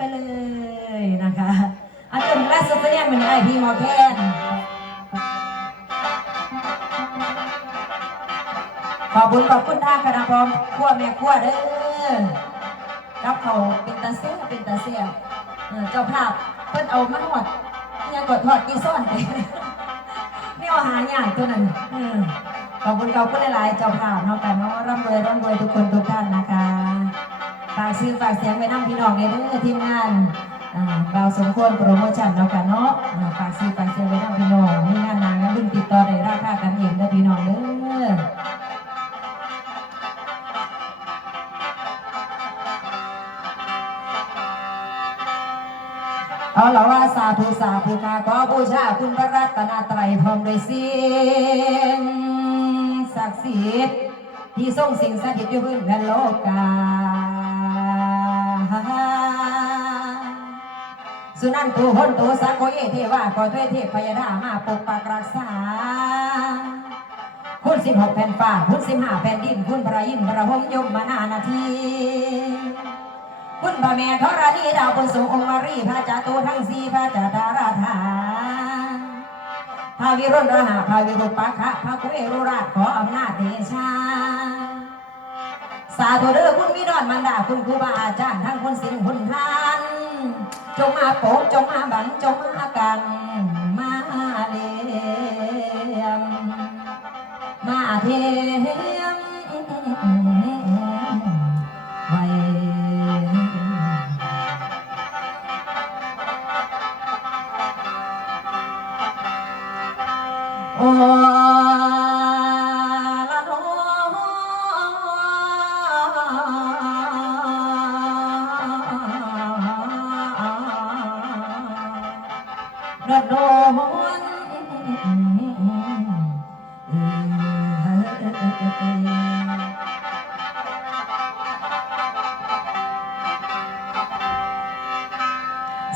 ไปเลยนะคะอาจารและสุดเนี่ยมันไอพีมอแคนขอบคุณขอบคุณทาคณะพร้อมขั้วแม่ขั้วเด้อรับเขาเป็นตาเสียเป็นตาเสียเจ้าภาพเพิ่นเอามาหอดยังกดทอดกี่ซ่อนไปไม่เอาหาอย่างตัวนั้นขอบคุณขอบคุณหลายๆเจ้าภาพเนาะกันเนาะร่ำรวยร่ำรวยทุกคนทุกท่านนะคะ ฝากซื้อฝากเสียงไว้นั่งพี่น้องในเด้อทีมงานเราสมควรโปรโมชั่นเนาะกันเนาะฝากซื้อฝากเสียงไว้นั่งพี่น้องมีงานนางานรุ่นติดต่อได้ราคากันเองเด้อพี่น้องเด้อเอาละว่าสาธุสาธุค่ะขอบูชาคุณพระรัตนตรัยพร้อมด้วยเสียงศักดิ์สิทธิ์ที่ทรงสิ่งสถิตอยู่พื้นแผ่นโลกา สุนันตูหนตูสาโกเยเทวาขอด้วยเทพพยดามาปกปักรักษาคุณสิบหกแผ่นฟ้าคุณสิบห้าแผ่นดินคุณพระอินพระหมยมมานานาทีคุณพระแม่ธรณีดาวบนสูงองค์มารีพระจาตุทั้งสี่พระจาตาราธาพระวิรุณรหาพระวิรุปปะคะพระกุเอรุราชขออำนาจเดชาสาธุเด้อคุณวิดอนมันดาคุณครูบาอาจารย์ทั้งคนสิงคุณทาน จงมาโปกจงมาบังจง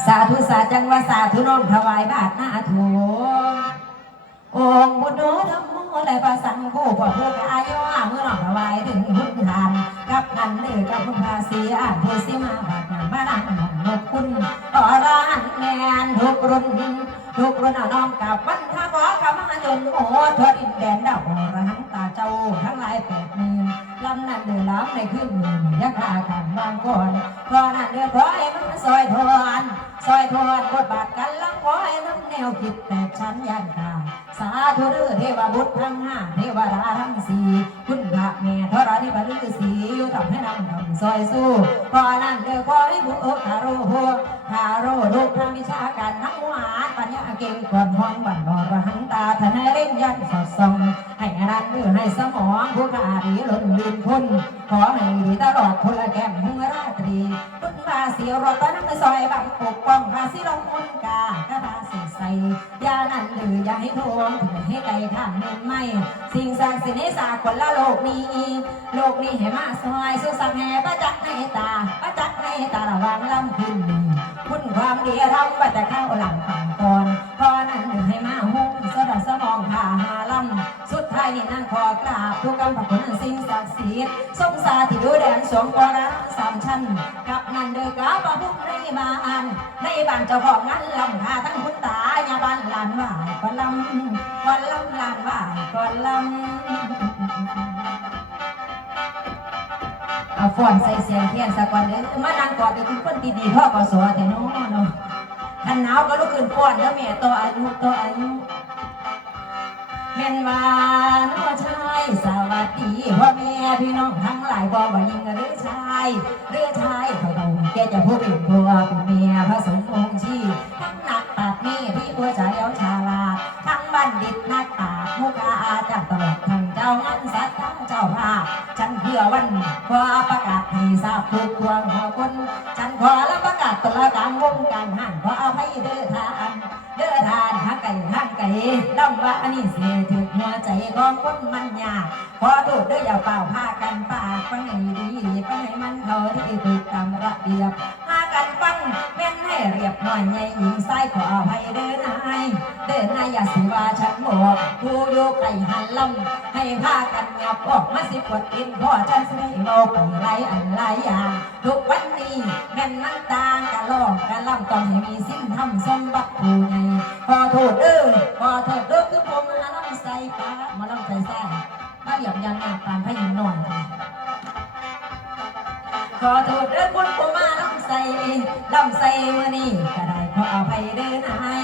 สาธุสาจังว่าสาธุน้อมถวายบาทหน้าถูองค์บุตรธรรมโมและพระสังโฆพระพุทธอายุเมื่อน้อมถวายถึงพุทธานกับนันเดกับพุทธาสีอาเทศิมาบาทมาดังนกคุณอรหันแนนทุกรุ่นทุกรุ่นเอาน้อมกับวันทาขอขมาจนโอ้ทวดินแดนดาวรหันตาเจ้าทั้งหลายแปดหมื่น ลำนั้นเดือดล้ำในขึ้นหมื่นยักษ์อาการบางก่อนพอนั้นเดือดพอให้มันซอยทวนซอยทวนบทบาทกันลังพอให้น้ำแนวคิดแตกชั้นยันกาสาธุเด้อเทวบุตรทั้งห้าเทวดาทั้งสี่คุณพระแม่ธรณีบฤาษีอยู่ทำให้นำทำซอยสู้พอนั้นเดือขอให้บุตรคารุหัวคารุลูกทางวิชาการทั้งหวานปัญญาเก่งก่อนห้องบันนอรหันตาทนายเร่งยันสอดส่อง ให้อนันมือให้สมองผู้ขาดีหล่นลืนพ้นขอให้ดีตลอดคนละแก้มหุงราตรีคุณภาษีรถตั้งซอยบังปกป้องภาษีลงมุนกากระภาษีใส่ยานั้นหรืออย่าให้ทวงถึงให้ไกลข้ามเดินไม่ สิ่งศักดิ์สิทธิ์ในสากลละโลกนี้โลกนี้ให้มาซอยสุสังแห่ประจักษ์ในตาประจักษ์ในตาระวังลำพินคุณความดีทำว่าแต่เข้าหลังฝั่งก่อนพอนั้นหรือให้มาหุ้มสระสมองผ่าหาลำสุดท้ายนี่นั่งขอกราบทุกกำพระคุณสิ่งศักดิ์สิทธิ์ทรงสาที่ดูแดนสวงวรสามชั้นกับนั่นเดือกาบพุ่มในบ้านในบ้านเจ้าของงานลำคาทั้งคุณตาญาบ้านลานว่าก่อนลำก่อนลำลานว่าก่อนลำเอาฟอนใส่เสียงเทียนสักวันเด้อมานั่งกอดเดี๋ยวคุณคนดีๆพ่อกอสอแต่น้อเนาะขันหนาวก็ลุกขึ้นฟ้อนเด้อแม่ต่ออายุต่ออายุ แม่นว่าน้อชายสวัสดีพ่อแม่พี่น้องทั้งหลายบ่ว่ายิงหรือชายหรือชายเขาต้องแกจะผู้เป็นผัวเป็นเมียพระสงฆ์องค์ชีทั้งนักปราชญ์มีพี่ผัวใจเอาชาลาทั้งบัณฑิตนักปราชญ์มุกอาจารย์ตลกทั้งเจ้างานสัตว์ทั้งเจ้าภาพฉันเพื่อวันขอประกาศให้ทราบทุกดวงหัวคน ฉันขอรับประกาศตลอดกลางวงการหันขอเอาให้เด้อทา ว่าอันนี้เสียถึงหัวใจของคนมันยากขอโทษเด้ออย่าเป่าผ้ากันปากฟังให้ดีฟังให้มันเขาที่ถูกตามระเบียบพากันฟังแม่ เรียบหน่อยใหญ่หญิงไส้ขออภัยเดินนายเดินนายอย่าสิว่าฉันบอกผู้อยู่ไกลหันลำให้พากันงับออกมาสิปวดอินพ่อฉันสิได้เมาไปไรอันไรอย่างทุกวันนี้แม่นมันต่างกันลองกันล่ำต้องให้มีสิ้นทำสมบัติผู้ใหญ่ขอโทษเด้อขอโทษเด้อคือผมมาล่ำใส่ปามาล่ำใส่แซ่มาเหยียบยันหน้าปานพยินหน่อยขอโทษเด้อคุณผม ล่ำใส่มือนี้ก็ได้ขออภัยเด้อนาย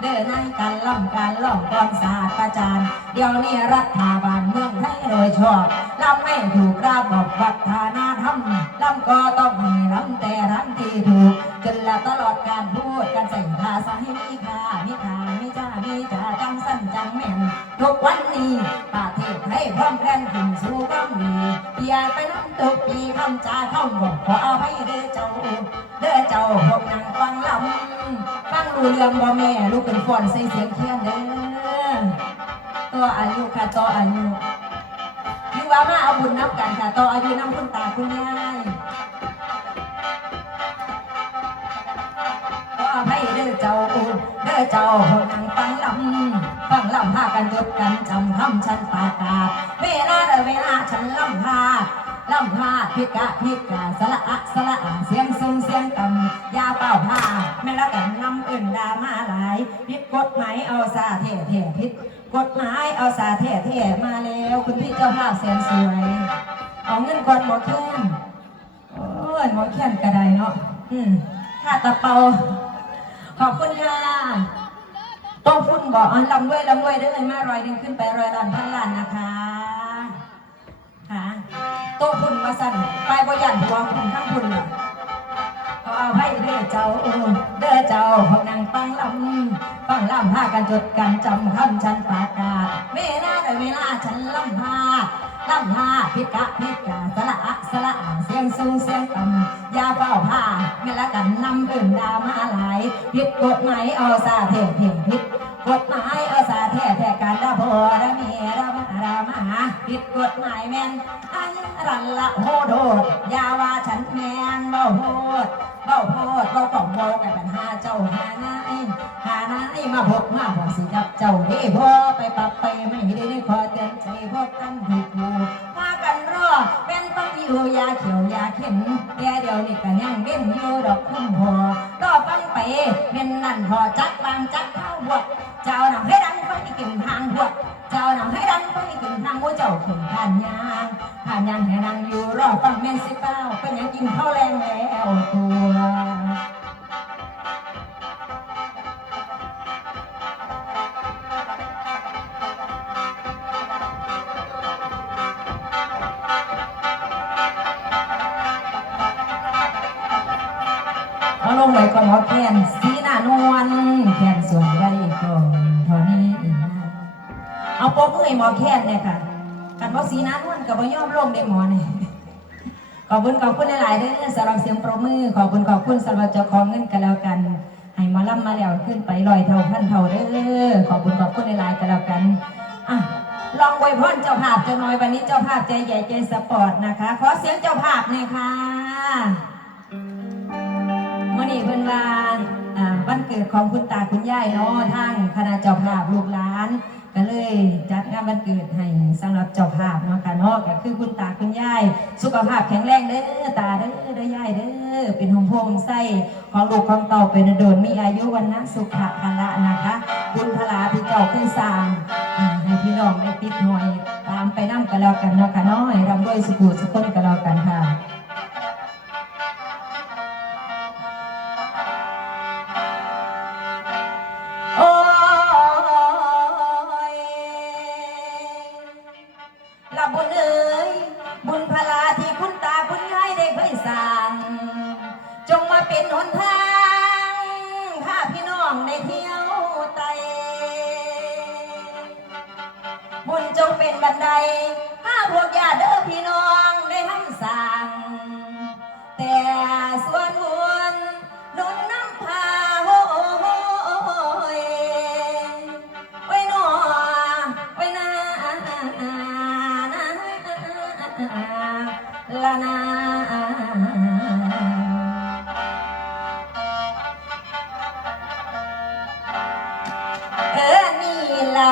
เด้อนายการล่ำการล่องกองศาสตราจารย์เดี๋ยวนี้รัฐบาลเมืองไทยโดยชอบลำไม่ถูกระบบวัฒนธรรมลำก็ต้องให้ลำแต่รันที่ถูกจนละตลอดการพูดการใส่ภาษาให้มีค่ามีค่ามีจ้ามีจ้าจังสั้นจังแม่นทุกวันนี้ประเทศให้พร้อมแรงขึ้น อย่าไปน้ำตกปีคำจาคำบอกขอเอาไปเด้อเจ้าเด้อเจ้าพวกนางฟังลำฟังดูเรื่องบ่แม่ลูกเป็นฟอนใส่เสียงเทียนเด้อตัวอายุค่ะตัวอายุอยู่ว่ามาเอาบุญนับกันค่ะตัวอายุน้ำคุณตาคุณยายก็เอาให้เด้อเจ้าเด้อเจ้าพวกนางฟังลำ ลำพากันยดกันจำคำฉันปากาเวลาเดเวลาฉันลำพาลำพาพิกะพิกะสละอะสละอะเสียงสูงเสียงต่ำยาเป่าผ้าแม่ละกันนำอื่นดามาหลายผิดกฎหมายเอาซาเท่เท่ผิดกฎหมายเอาซาเท่เท่มาแล้วคุณพี่เจ้าภาพแสนสวย เอาเงินก่อนหมอแค้นโอ้ยหมอแค้นกระไดเนาะอืมค่าตะเปาขอบคุณค่ะ ต้องฟุ้นบอกอันลำด้วยลำด้วยเด้อมารอยหนึงขึ้นไปรอยล้านพันล้านนะคะค่ะโต๊ะพุ่นมาสั่นไปบ่ยันหัวคุณทั้งคุณน่ะเอาเอาให้เด้อเจ้าเด้อเจ้าพองนางฟังลำฟังลำพากันจดกันจำคำฉันปากกาเวลาเด้อเวลาฉันลำพา ลำพาพิกะพิกะสละอะสละอะเสียงสูงเสียงต่ำยาเฝ้าผ้าไม่ละกันนำอื่นดามาหลายผิดกฎหมายเอาซาเทเทผิดกฎหมายเอาสาแท้แท้การดาพอดาเมียดามาดามาผิดกฎหมายแม่นอันรันละโหโดยาว่าฉันแมนบาโหด เบาโหดเบาของโบกันปัญหาเจ้าหานายหานายมาพบมาบอกสิจับเจ้าด้พอไปปรับไปไม่ได้ได้ขอเตือนใจพวกกันถูกอยู่มากันรอเป็นต้องอยู่ยาเขียวยาเข็นแต่เดี๋ยวนี้ก็ยังเว้นอยู่ดอกคุณพอรอฟังไปเป็นนั่นพอจักวางจักเข้าบวเจ้าหนังให้ดังไปกินทางหัวเจ้าหนังให้ดังไปกินทางหัวเจ้าขึ้นผ่านยางผ่านยางให้นางอยู่รอฟังแม่นสิเป้าเป็นยังกินข้าวแรงแล้ว ด้อสำหรับเสียงปรบมือขอบคุณขอบคุณสำหรับเจ้าของเงินกันแล้วกันให้มาล่ำมาแล้วขึ้นไปลอยเท่าพันเท่าเด้อขอบคุณขอบคุณหลายๆกันแล้วกันอะลองไวยพรเจ้าภาพเจ้าน้อยวันนี้เจ้าภาพใจใหญ่ใจสปอร์ตนะคะ ขอเสียงเจ้าภาพหน่อยค่ะมื่อนี้เพิ่นว่าวันเกิดของคุณตาคุณยายเนาะทางคณะเจ้าภาพลูกหลาน ก็เลยจัดงานวันเกิดให้สำหรับเจ้าภาพเนาะค่ะเนาะก็คือคุณตาคุณยาย สุขภาพแข็งแรงเด้อตาเด้อเด้อยายเด้อเป็นหมโพงไส้ของลูกของเต่าเป็นโดนมีอายุวันนะสุขะพละนะคะคุณพลาที่เจ้าเคยสร้างให้พี่น้องได้ติดหน่อย ตามไปนั่งกันแล้วกันเนาะค่ะเนาะให้ร่ำรวยสุขุสุขคนกันแล้วกันค่ะ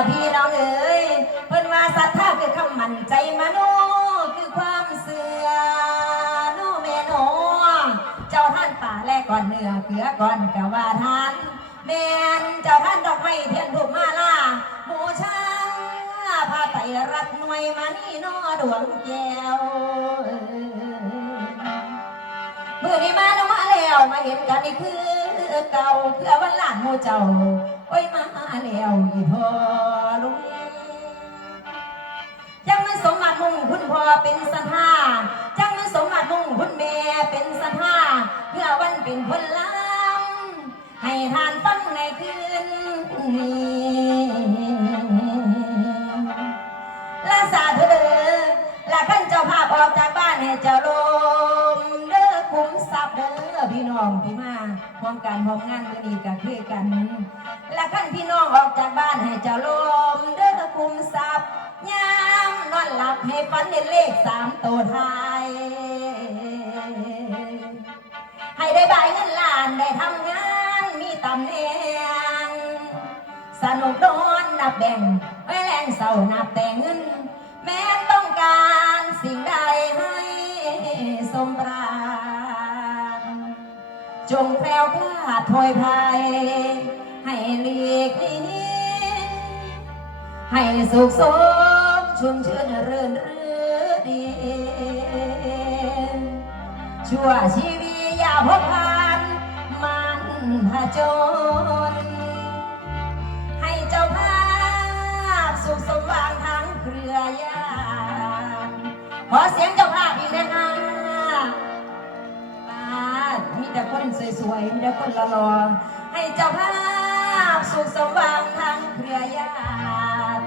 พี่น้องเอ๋ยเพิ่นว่าศรัทธาคือคำมั่นใจมโนคือความเสื่อโนเมโนเจ้าท่านป่าแลก่อนเนื้อเกลือก่อนกะว่าท่านแม่นเจ้าท่านดอกไม้เทียนถูกมาล่าบูชาพาไตรรัตน์หน่วยมานี่นอดวงแก้วเมื่อนี้มาน้องมาแล้วมาเห็นกันนี่คือเก่าเพื่อวันหลานหมูเจ้า อ้ยมาแล้วอีพอลุงจังมันสมบัติมุ่งคุณพ่อเป็นสัทธาจังมันสมบัติมุ่งคุณแม่เป็นสัทธาเพื่อวันเป็นผลล้ำให้ทานฟังในคืนนี้ลาสาธุเด้อลาขั้นเจ้าภาพออกจากบ้านให้เจ้าลมเด้อคุ้มทรัพย์เด้อพี่น้องที่มาพร้อมกันพร้อมงานมือดีกันคือกัน บแบ่งไว้แรงเศร้านับแต่เงิน แม้ต้องการสิ่งใดให้สมปรารถจงแปลวคลาดถอยภายให้หลีกนี้ ให้สุขสมชุ่มชื่นเรื่นรื่นดี ชั่วชีวิตอย่าพบผ่านมันผจญ ขอเสียงเจ้าภาพอีกนะคะป้ามีแต่คนสวยๆ มีแต่คนหล่อให้เจ้าภาพสุขสมหวังทั้งเครือญาติ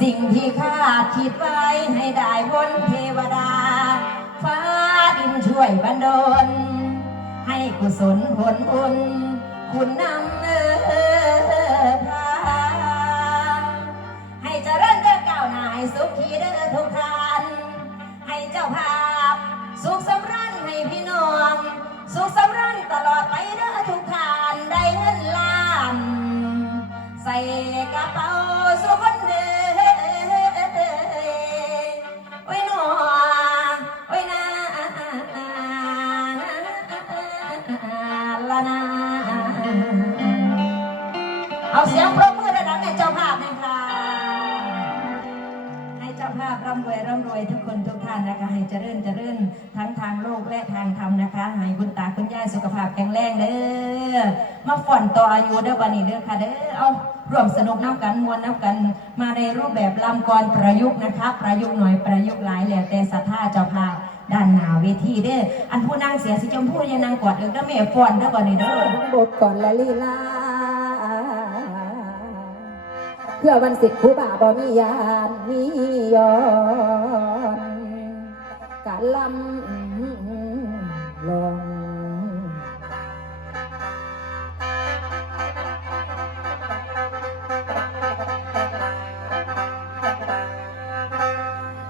สิ่งที่คาคิดไว้ให้ได้บนเทวดา ฟ้าดินช่วยบันดล ให้กุศลผลบุญคุณนำ ค่ะเด้อเอาร่วมสนุกน้ำกันมวนน้ำกัน มาในรูปแบบลำกรประยุกต์นะคะ ประยุกต์หน่อยประยุกต์หลายแหล้วแต่ศรัทธาเจ้าภาพด้านหนาเวทีเด้ออันผู้นั่งเสียสิจมพูดยังนางกอดเอิกเด้อแม่ฝ่อนเด้อวันนี้เด้อบทก่อนและลีลาเพื่อวันสิทธิ์ผู้บ่าบ่มียานมีย้อนการลำลง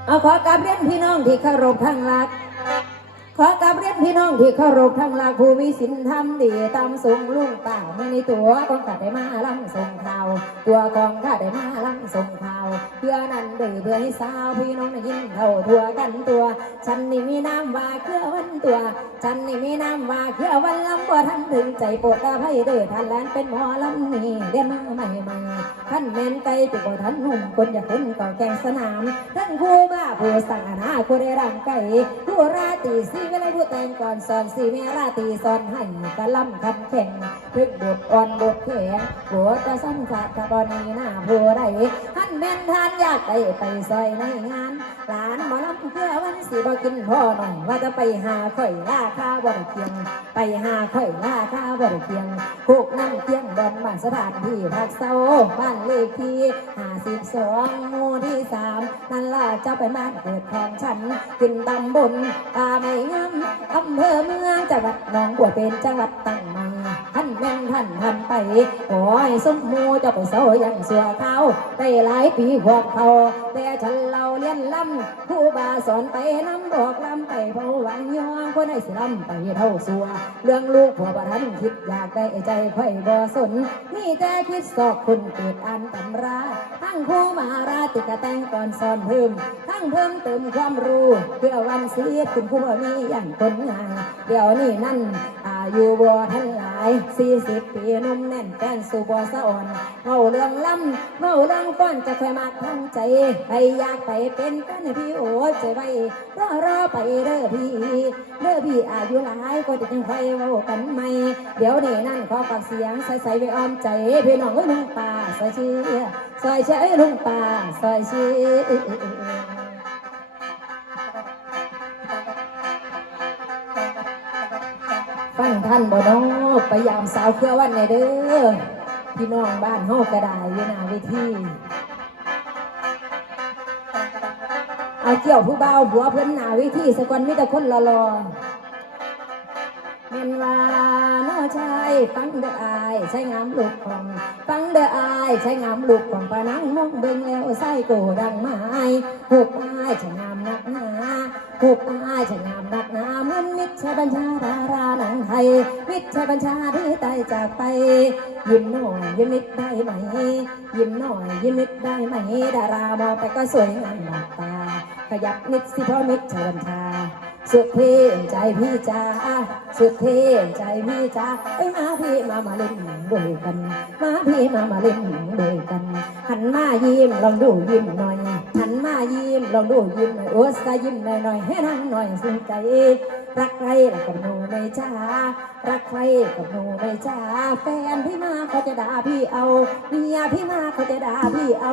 เอาขอกราบเรียนพี่น้องที่เคารพทั้งรัก ขอกราบเรียนพี่น้องที่เคารพทั้งหลักภูมิสินธรรมดีตามสูงลุงป่าไม่ในตัวกองข้าได้มาลำส่งข่าวตัวกองข้าได้มาลำส่งข่าว เพื่อนั้นเดือเพื่อให้สาวพี่น้องได้ยินเท่าทั่วกันตัว ฉันนี่มีน้ำว่าเครือวันตัว ฉันนี่มีน้ำว่าเครือวันลำบ่ทันถึงใจปรดอาภัยเด้อท่านแลนเป็นหมอลำนี่ได้มาใหม่ใหม่ท่านแม่นไกลติบ่ทันหุ่มคนอยากคนก่อแกงสนามท่านครูบ้าผู้สั่งอาณาผู้ได้รำไก่ผู้ราตีสีเวลาผู้แต่งก่อนสอนสีเมราตีสอนให้กะล่ำคำแข่งพึกบทอ่อนบทแข็งบทจะสั้นขาดกะบอนีหน้าผู้ใดท่านแม่นท่านอยากได้ไปซอยในงานหลานหมอลำเพื่อวันสิบ่กินพ่อหน่อยว่าจะไปหาข่อยล่าข้าบ่ได้เพียง ไปหาข่อยล่าข้าบ่ได้เพียงพวกนั่งเที่ยงบนบ้านสถานที่พักเศร้าบ้านเลขที่ห้าสิบสองหมู่ที่สามนั่นล่ะเจ้าไปบ้านเกิดของฉันขึ้นตำบลป่าไม่งามอำเภอเมืองจังหวัดหนองบัวเป็นจังหวัดตั้งมา แม่นท่านทำไปขอให้สมมูเจะไปเสายังสัวเขาได้หลายปีพวกเขา แต่ฉันเราเรียนลำผู้บาสอนไปน้ำบอกลำไปเพราหวังยองคนให้สิลำไปเท่าสัว เรื่องลูกผัวประทันคิดอยากได้ใจไข่บ่สนมีแต่คิดสอกคุณเกิดอ่านตำราทั้งผู้มาราติกะแต่งก่อนสอนเพิ่ม ทั้งเพิ่มเติมความรู้เพื่อวันเสียคุณผู้มีอย่างคนงานเดี๋ยวนี้นั่นอายุบัวทันหลายสี่สิบปีนุ่มแน่นแฟนสู่บัวสะอ่อนเมาเรื่องล่ำเมาเรื่องฟ้อนจะค่อยมาทั้งใจไปอยากไปเป็นแฟนพี่โอ้ใจไว้รอรอไปเด้อพี่เด้อพี่อายุหลายก็จะยังใครเว้ากันไหมเดี๋ยวนี้นั่นขอฝากเสียงใส่ใส่ไว้อ้อมใจพี่น้องเอ้ลุงป่าซอยเชียซอยเชียเอ้ยลุงป่าซอยเชียฟังท่านบ่น้อพยายามสาวเครือวันในเด้อพี่น้องบ้านเฮากระดายอยู่หน้าเวที อาเกี่ยวผู้เบาวบัวเพิ่นหนาเวทีสกวันมีแต่คนรอเม่นว่าน้อชายฟังเด้ออายใช้งามลูกของฟังเด้ออายใช้งามลูกของปานังมองเบิ่งแล้วไส้โกดังไม้หุบอายใช้งามนักหนาหุบอายใช้งามนักหนาเหมือนมิตรใช้บัญชาดาราหนังไทยมิตรใช้บัญชาที่ตายจากไป ยิ้มหน่อยยิ้มนิดได้ไหม ยิ้มหน่อยยิ้มนิดได้ไหม ดารามองไปก็สวยงามหน้าตา ขยับนิดสิพราะมิตรช้บัญชา สุดเท่ใจพี่จ้าสุดเท่ใจพี่จ้าเอ้ยมาพี่มามาเล่นด้วยกัน มาพี่มามาเล่นด้วยกันหันมายิ้มลองดูยิ้มหน่อยหันมายิ้มลองดูยิ้มหน่อยโอ้สกายยิ้มหน่อยหน่อยให้น้องหน่อยสุใจรักใครรักกับหนูไม่จ้า รักใครกับหนูไม่จ้าแฟนพี่มาเขาจะด่าพี่เอาเมียพี่มาเขาจะด่าพี่เอา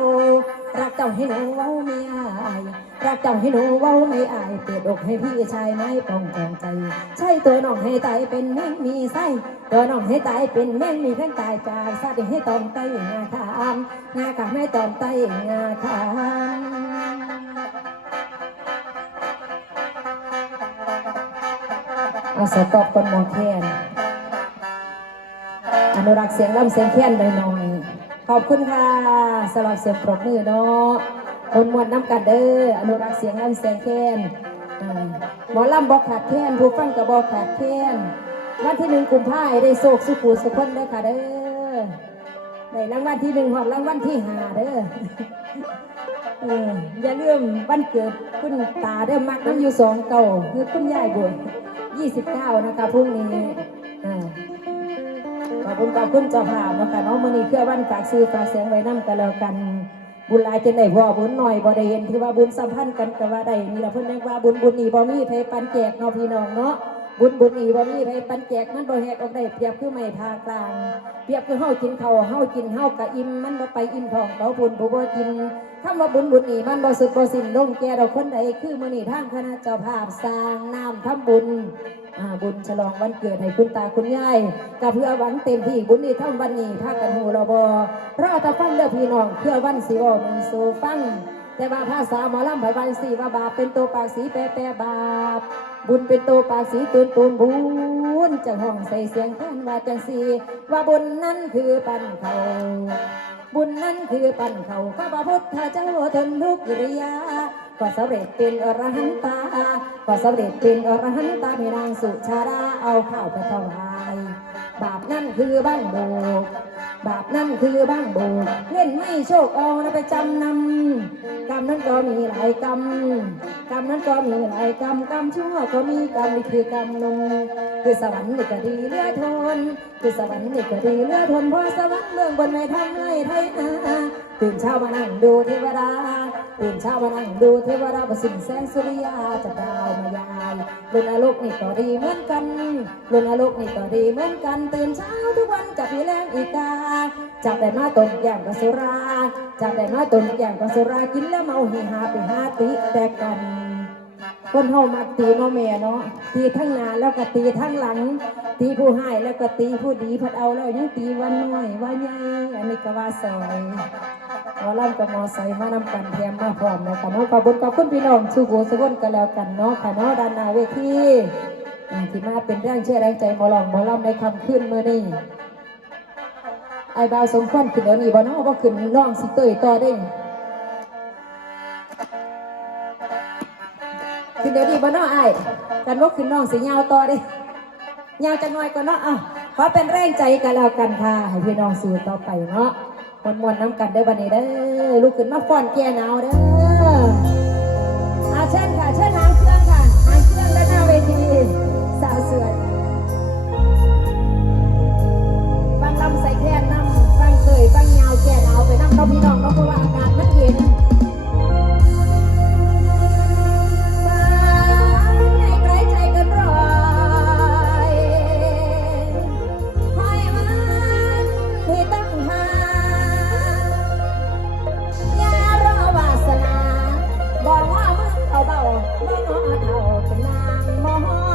รักเจ้าให้หนูเว้าไม่อายรักเจ้าให้หนูเว้าไม่อายเปิดอกให้พี่ชายไม่ป้องกันใจ ใช่ตัวน้องให้ตายเป็นแม่งมีไส้ตัวน้องให้ตายเป็นแม่งมีเพื่อนตายจากซาดิให้ตอมไตงาขามงาขามให้ตอมไตงาขาม อาสตอบคนมอแคนอนุรักษ์เสียงล่ำเสียงแค้นหน่อยๆขอบคุณค่ะสำหรับเสียงปรบมือเนาะคนมวนน้ำกันเด้ออนุรักษ์เสียงล่ำเสียงแค้นหมอลำบอกขาดแค้นผู้ฟังกับบอขาดแค้นวันที่หนึ่งกุมภาพันธ์ได้โศกสุขุสุขคนเด้อค่ะเด้อ ได้รางวัลที่หนึ่งหอดรางวัลที่หาเด้อเอออย่าลืมวันเกิดคุณตาเด้อมักน้ำอยู่สองเก่าคือคุณยายบุญยี่สิบเก้านะคะพรุ่งนี้อ่าขอบคุณขอบคุณเจ้าภาพนะคะน้องมือนี้เพื่อวันฝากซื้อฝากเสียงไว้น้ำกันแล้วกัน บุญหลายจะได้พ่อบุญหน่อยบ่ได้เห็นที่ว่าบุญสัมพันธ์กันก็ว่าได้มีละเพิ่นเรียกว่าบุญบุญนี่บ่มีไผปันแจกเนาะพี่น้องเนาะ บุญบุญนี่บ่มีไผปันแจกมันบ่แหกออกได้เปรียบคือไม้พากลาง เปรียบคือเฮากินเขาเฮากินเฮากะอิ่มมันบ่ไปอิ่มท้องเขาบุญบ่บ่กินคำว่าบุญบุญนี่มันบ่สุดบ่สิ้นลงแก่เราคนใดคือมื้อนี้ทางคณะเจ้าภาพสร้างน้ำทำบุญอ่าบุญฉลองวันเกิดให้คุณตาคุณยายก็เพื่อหวังเต็มที่บุญนี้ทำวันนี้พากันฮู้เราบ่รอแต่ฟังเด้อพี่น้องเพื่อวันสิเว้ามันสู่ฟัง แต่ว่าภาษาหมอลำไผวันสีว่าบาปเป็นตัวปากสีแปรแปรบาป บุญเป็นตัวปากสีตูนตูนบุญจะห้องใส่เสียงแทนว่าจังสีว่าบุญนั้นคือปันเขาบุญนั้นคือปันเขาข้าพระพุทธเจ้าทนทุกกิริยาก็สำเร็จเป็นอรหันตาก็สำเร็จเป็นอรหันตามีนางสุชาดาเอาข้าวไปถวาย บาปนั่นคือบ้างโบบาปนั่นคือบ้างโบเล่นไม่โชคเอานะไปจำนำกรรมนั้นก็มีหลายกรรมกรรมนั้นก็มีหลายกรรมกรรมชั่วก็มีกรรมนี่คือกรรมลงคือสวรรค์นี่ก็ดีเลือทนคือสวรรค์นี่ก็ดีเลือทนเพราะสวรรค์เมืองบนไม่ทำไรไทยนา ตื่นเช้ามานั่งดูเทวดา ตื่นเช้ามานั่งดูเทวดาประสิงแสงสุริยาจะดาวมายายลุนอโลกนี่ก็ดีเหมือนกันลุนอโลกนี่ก็ดีเหมือนกัน ตื่นเช้าทุกวันจับพี่แรงอีกาจับแต้มาต้มแย่งกับสุราจับแต้มาต้มแย่งกับสุรากินแล้วเมาหิหาไปหาติแต่กัน คนเฮามักตีเนาะแม่เนาะตีทั้งหน้าแล้วก็ตีทั้งหลัง ตีผู้ให้แล้วก็ตีผู้ดีพัดเอาแล้วยังตีวันน้อยว่าใหญ่อันนี้ก็ว่าซอยหมอลำกับหมอใส่มานำกันแถมมาพร้อมแล้วกันเนาะขอบคุณขอบคุณพี่น้องสู้หูสู้คนกันแล้วกันเนาะค่ะเนาะด้านหน้าเวทีที่มาเป็นแรงเชื่อแรงใจหมอลองหมอลำในคำขึ้นเมื่อนี้ไอ้บ่าวสมควรขึ้นเดี๋ยวนี้บ่เนาะบ่ขึ้นน้องสิเตยต่อเด้ ขึ้นเดี๋ยวนี้บ่เนาะไอ้กันบ่ขึ้นน้องสิยาต่อเด้ยาจังน้อยกว่าเนาะอะขอเป็นแรงใจกันแล้วกันค่ะให้พี่น้องสู้ต่อไปเนาะมวนๆน้ำกันเด้บัดนี้เด้อลุกขึ้นมาฟ้อนแก่หนาวเด้ออาเชิญค่ะเชิญหางเครื่องค่ะหางเครื่องด้านหน้าเวทีสาวสวยฟังลำใส่แค่น้ำฟังเตยฟังยาวแก่หนาวไปน้ำเราพี่น้องเราเพราะว่าอากาศมันเย็น เบาบ่งอเท่าเป็นนางมอง